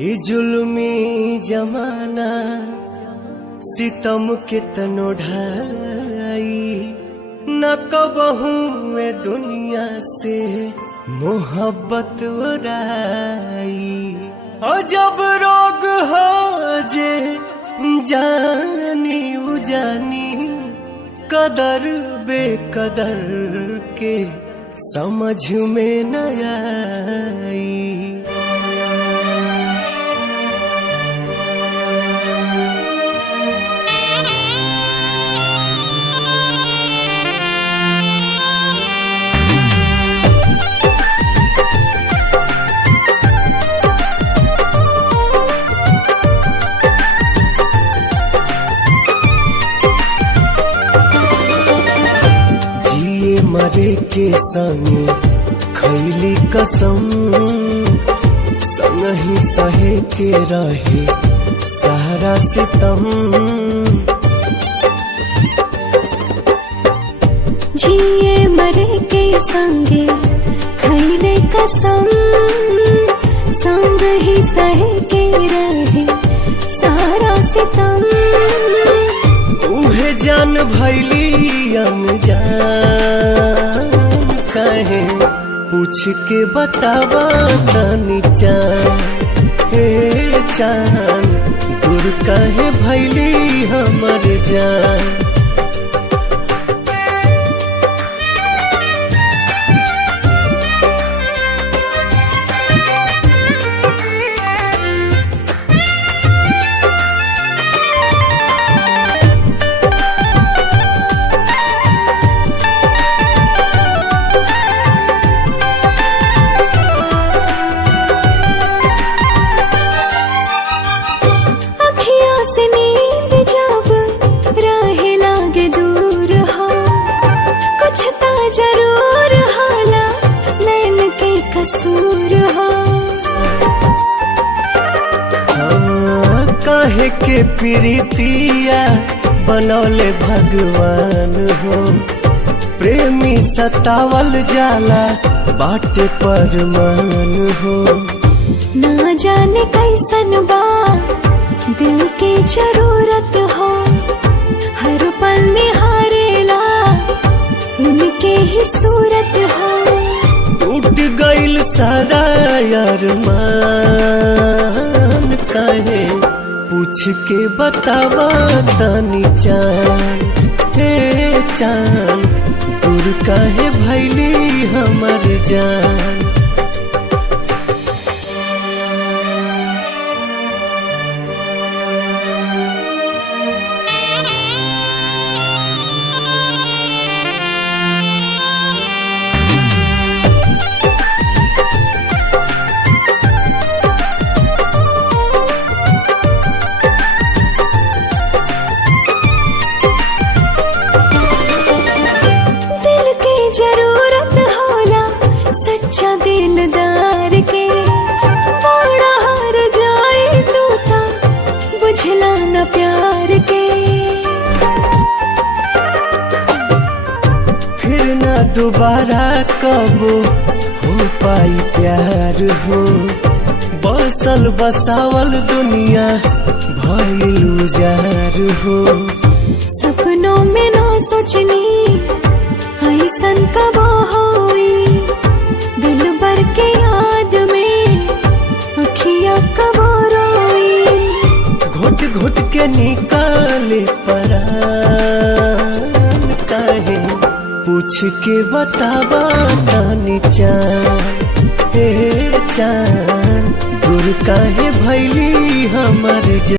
ई जुल्मी जमाना सितम के तनो ढाई न कबहू ए दुनिया से मोहब्बत उड़ाई। और जब रोग हो जे जानी उजानी कदर बेकदर के समझ में न आई। मरे के संगे खैली कसम संग ही सहे के रहे सारा सितम। जिए मरे के संगे खैले कसम संग ही सहे के रहे सारा सितम। उहे जान भैली अनजान कहे पूछ के बतावा तनी चान। हे चान दूर कहे भैली हमर जान। जरूर हाला नैन के कसूर हो। काहे के प्रीतिया बनौले भगवान हो। प्रेमी सतावल जाला बाटे परमान हो। ना जाने कैसन बा दिल के जरूरत हो। हर पल निहारेला उनके ही सूरत हो। टूट गइल सारा अरमान काहे पूछ के बतावा तनी चान। हे चान दूर काहे भैली हमर जान। जरूरत होला सच्चा दिलदार के। बड़ा हार जाए तू ता बुझला न प्यार के। फिर ना दोबारा कबो हो पाई प्यार हो। बसल बसावल दुनिया भइल उजार हो। सपनों में ना सोचनी ऐसन कब होई। दिल भर के याद में अखियाँ कब रोई। घुट घुट के निकाले परान काहे पूछ के बतावा तनी चान। हे चान दूर काहे भैली हमर